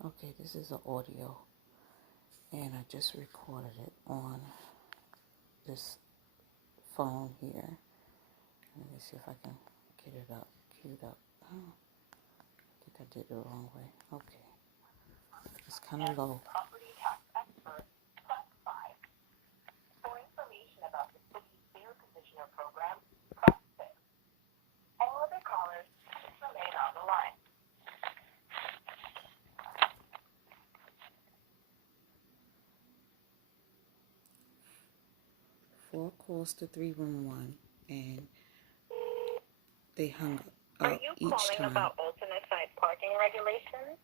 Okay, this is an audio, and I just recorded it on this phone here. Let me see if I can get it up, queued up. Oh, I think I did it the wrong way. Okay, it's kind of low. Property tax expert, press 5. For information about the city's fair petitioner program, press 6. All other callers, please remain on the line. Four calls to 311, and they hung Are up you each calling time. about alternate side parking regulations?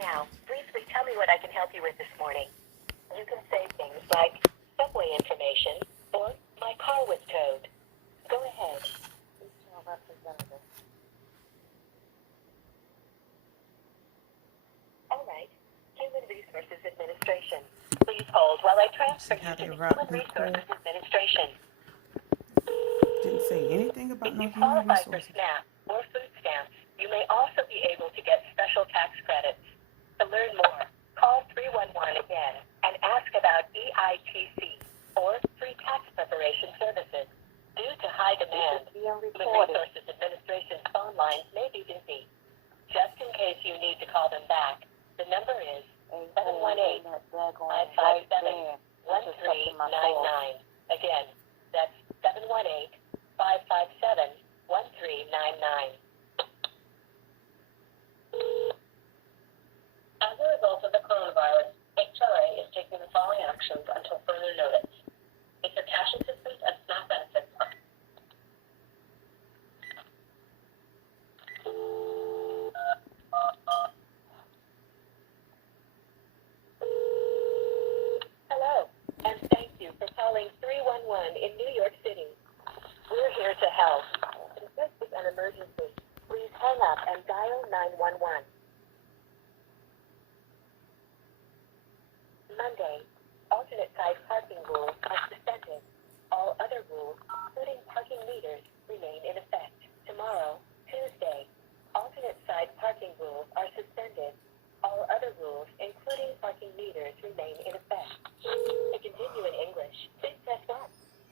Now, briefly tell me what I can help you with this morning. You can say things like subway information or my car was towed. Go ahead. Regional representative. All right. Human Resources Administration. Please hold while I transfer you to the Human Resources Administration. Didn't say anything about If no you human qualify for resources. SNAP or food stamps, you may also be able to get special tax credits. To learn more, call 311 again and ask about EITC or free tax preparation services. Due to high demand, Human Resources Administration's phone lines may be busy. Just in case you need to call them back, the number is 718-557-1399. Again, that's 718-557-1399. As a result of the coronavirus, HRA is taking the following actions until further notice. It's a cash assistance and SNAP benefits. Hello, and thank you for calling 311 in New York City. We're here to help. If this is an emergency, please hang up and dial 911. Monday, alternate side parking rules are suspended. All other rules, including parking meters, remain in effect. Tomorrow, Tuesday, alternate side parking rules are suspended. All other rules, including parking meters, remain in effect. To continue in English, please press 1.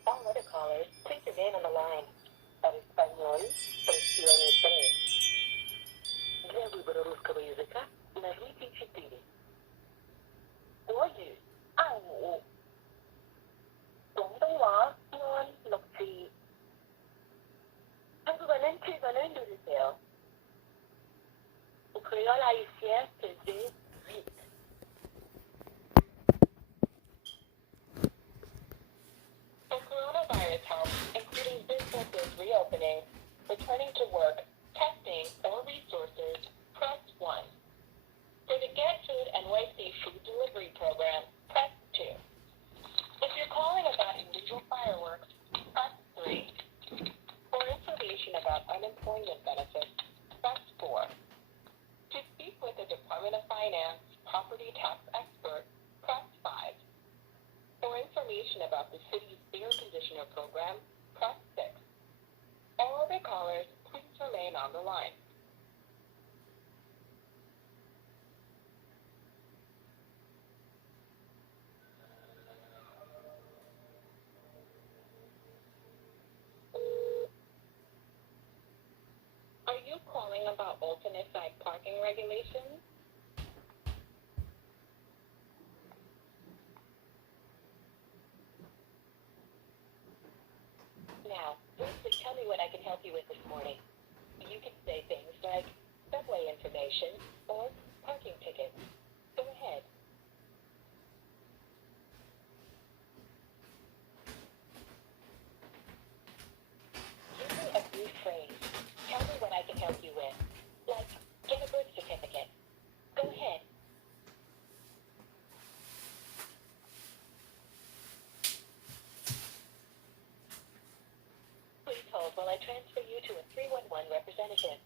All other callers, please remain on the line. Para español, presione 3. Для выбора русского языка нажмите 4. 国語暗語廣東話按6字한국어는 7번을 누르세요. créole haïtien pesez 8. For coronavirus help, including businesses reopening, returning to work, testing, or resources, press 1. For the Get Food NYC food delivery program, press 2. If you're calling about illegal fireworks, press 3. For information about unemployment benefits, press 4. To speak with the Department of Finance property tax expert, press 5. For information about the city's fair petitioner program, press 6. All other callers, please remain on the line. Are you calling about alternate side parking regulations? Now, briefly tell me what I can help you with this morning. You can say things like subway information or parking tickets. Go ahead. Using a brief phrase, tell me what I can help you with. Like, get a birth certificate. Go ahead. Please hold while I transfer you to a 311 representative.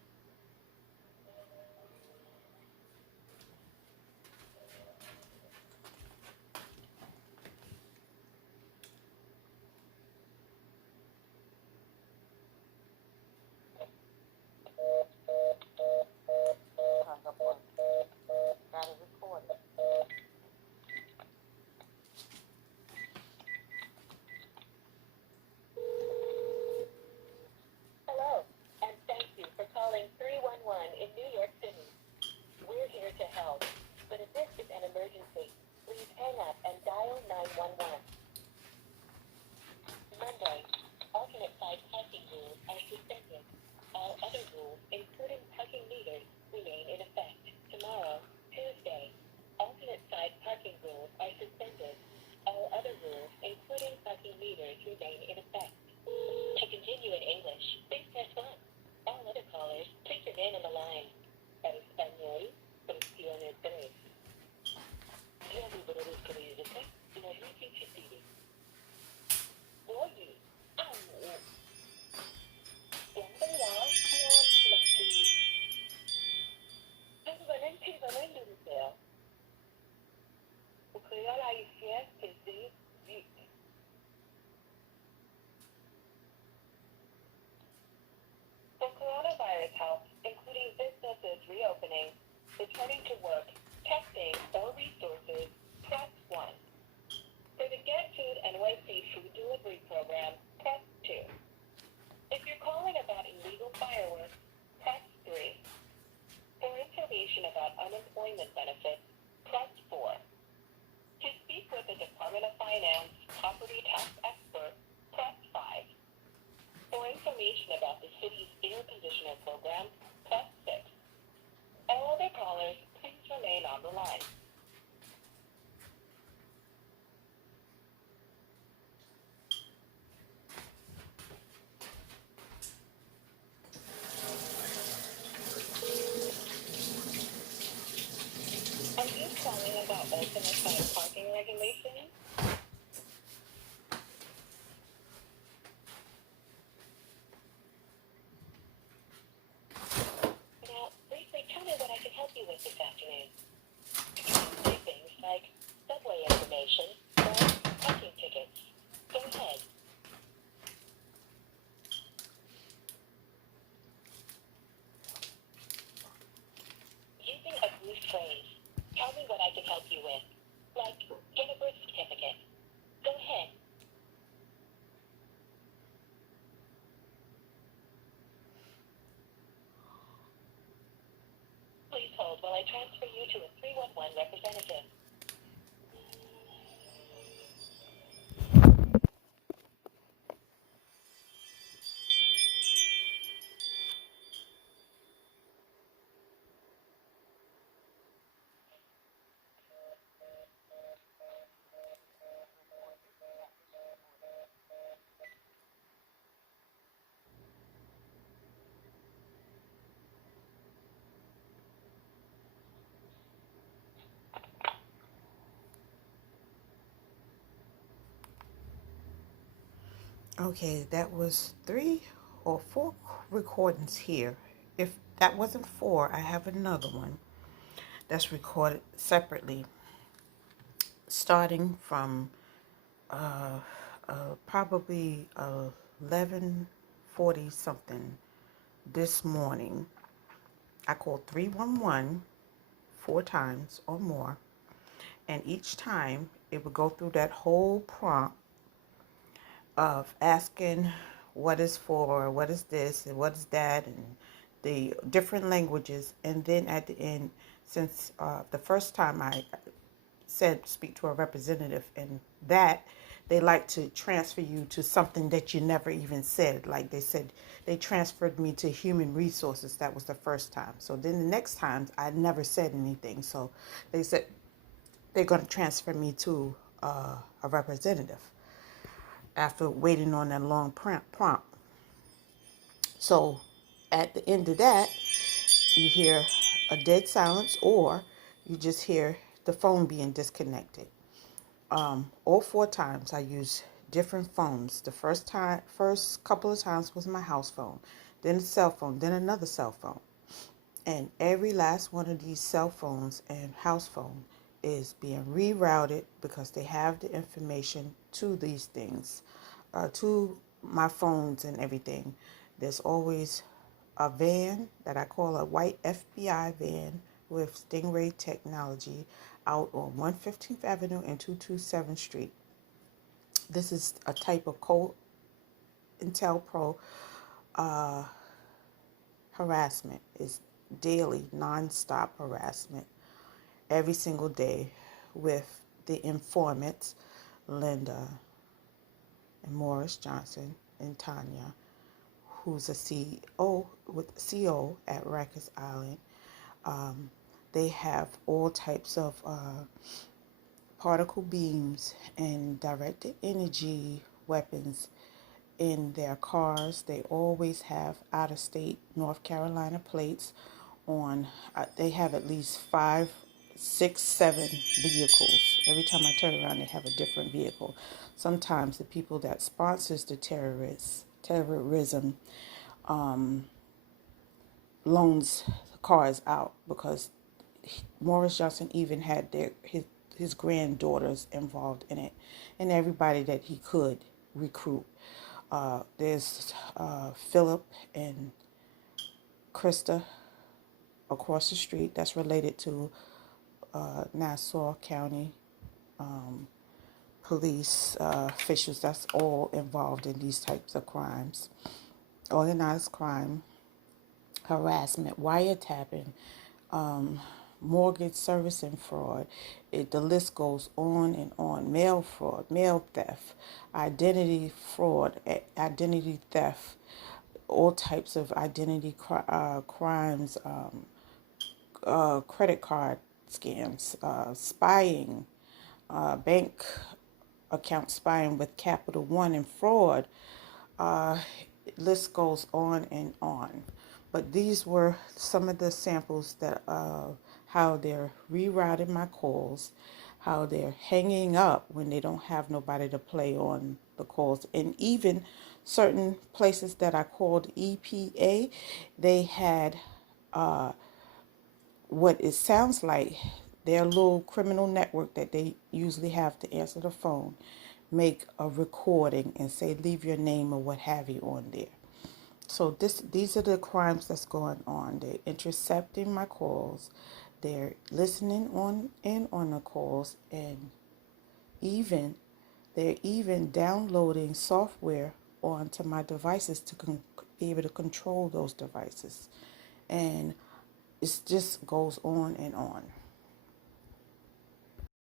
remain in effect. To continue in English, please press 1. All other callers, please remain on the line. Para español, presione 3. Ya número de escribirse, no es difícil. Oye, ¿dónde vas con la que? Es valente lucea. Porque ya la hice desde vite. For coronavirus health, including businesses reopening, returning to work, testing, or resources, press 1. For the Get Food NYC food delivery program, press 2. If you're calling about illegal fireworks, press 3. For information about unemployment benefits, press 4. To speak with the Department of Finance property tax expert, press 5. For information about the city's air conditioner program, press 6. All other callers, please remain on the line. Are you calling about alternate side parking regulations? Now, briefly tell me what I can help you with this afternoon. You can say things like subway information or parking tickets. Go ahead. Using a brief phrase, tell me what I can help you with. Like, get a birth certificate. Go ahead. Please hold while I transfer you to a 311 representative. Okay, that was 3 or 4 recordings here. If that wasn't 4, I have another one that's recorded separately, starting from probably 11:40 something this morning. I called 311 4 times or more, and each time it would go through that whole prompt of asking what is for, what is this, and what is that, and the different languages. And then at the end, since the first time I said speak to a representative, and that they like to transfer you to something that you never even said. Like they said, they transferred me to human resources. That was the first time. So then the next time I never said anything. So they said they're going to transfer me to a representative after waiting on that long prompt. So at the end of that, you hear a dead silence, or you just hear the phone being disconnected. All 4 times I used different phones. The first couple of times was my house phone, then a cell phone, then another cell phone. And every last one of these cell phones and house phone is being rerouted because they have the information to these things, to my phones and everything. There's always a van that I call a white FBI van with Stingray technology out on 115th Avenue and 227th Street. This is a type of cointelpro harassment. It's daily, non-stop harassment every single day with the informants, Linda and Morris Johnson and Tonya, who's a CEO at Rikers Island. They have all types of particle beams and directed energy weapons in their cars. They always have out-of-state North Carolina plates on. They have at least 5, 6, 7 vehicles. Every time I turn around, they have a different vehicle. Sometimes the people that sponsors the terrorism loans cars out, because Morris Johnson even had his granddaughters involved in it, and everybody that he could recruit. There's Phillip and Krista across the street that's related to Nassau County police officials. That's all involved in these types of crimes. Organized crime, harassment, wiretapping, mortgage servicing fraud. The list goes on and on. Mail fraud, mail theft, identity fraud, identity theft, all types of identity crimes, credit card scams, spying, bank account spying with Capital One, and fraud. List goes on and on. But these were some of the samples that how they're rerouting my calls, how they're hanging up when they don't have nobody to play on the calls. And even certain places that I called EPA, they had what it sounds like their little criminal network that they usually have to answer the phone, make a recording and say, leave your name or what have you on there. So these are the crimes that's going on. They're intercepting my calls. They're listening on the calls, and they're even downloading software onto my devices to be able to control those devices. And it just goes on and on.